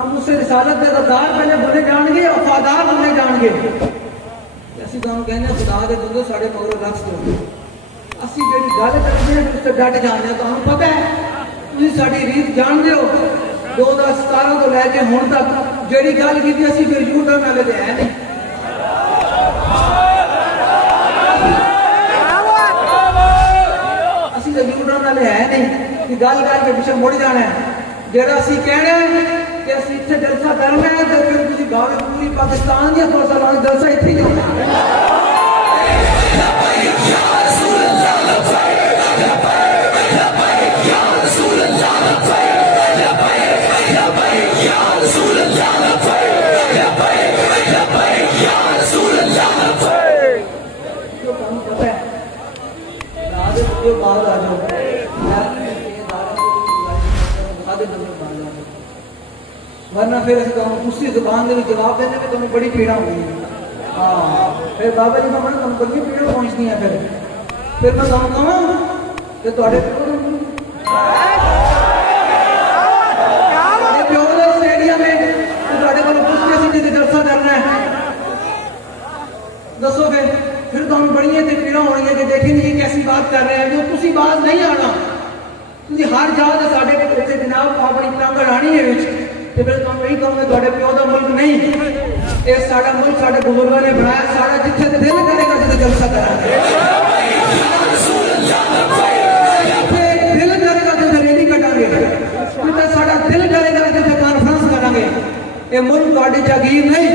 हम उससे रिसालत के गद्दार पहले बने जाएंगे, वफादार बने जाएंगे। असं तुम कहने खुदा के बंदो साढ़े मगरों लक्ष दो, असं जी गल करते हैं उस डट जाने। तो पता है तुम साड़ी रीत जानते हो 2017 तो लैके हुण तक जी गल की असी फिर यू टर्न वाले तो है नहीं। असी तो यू टर्न वाले है नहीं कि गल करके पिछे मुड़ जाना है। जेड़ा असी कहना कि असी इत्थे जलसा करना है तो फिर तुसीं गावे पूरी पाकिस्तान दी फौजां जलसा इत्थे ही होना है। वरना फिर उसी जुबान में जवाब देने में तुम्हें बड़ी पीड़ा होगी। हाँ फिर बाबा जी मैं तुम बड़ी पीड़ा पहुंचनी है। फिर मैं तुम कहूँ कि थोड़े प्यो के स्टेडियम में थोड़े को पूछ के असीं जिथे जलसा करना है दसो फिर तुम बड़ी पीड़ा होनी है कि देखें ये कैसी बात कर रहे हैं जो तुसी बात नहीं आना। तुसी हर जात साडे इत्थे जनाब अपनी तंग अड़ानी है तो फिर तुम यही कहूँगे थोड़े प्यो का मुल्क नहीं, ये साडा मुल्क साडे बुजुर्गों ने बनाया। साडा जिथे दिल करेगा जिथे जलसा करांगे, दिल करेगा जिथे रैली कटांगे, जिथे साडा दिल करेगा जिथे कॉन्फ्रेंस करांगे। ये मुल्क थोड़ी जागीर नहीं,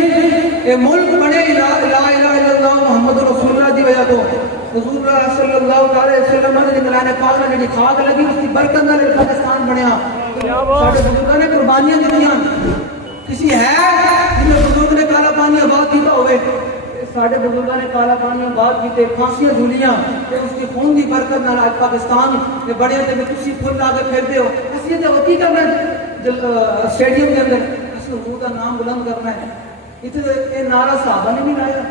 ये मुल्क बने ला इलाहा इल्लल्लाह मुहम्मद रसूलुल्लाह की वजह तो रसूलुल्लाह सल्लल्लाहु अलैहि वसल्लम ने निकलाने पाक ने जी खाक लगी उसकी बरकत नाल पाकिस्तान बनया। साडे बुजुर्गों ने कुर्बानियां दित्तियां। किसी है जिन्हें बुजुर्ग ने काला पानी आबाद किया होवे? साडे बुजुर्गों ने काला पानी आबाद किए, फांसियां झूलियां ते उसकी खून की बरकत नाल आज पाकिस्तान ने बड़े ते तुसी फुल ला के फिरदे हो। असली तो की करना स्टेडियम के अंदर असली का नाम बुलंद करना है। इतने ये नारा साहबा ने नहीं लाया।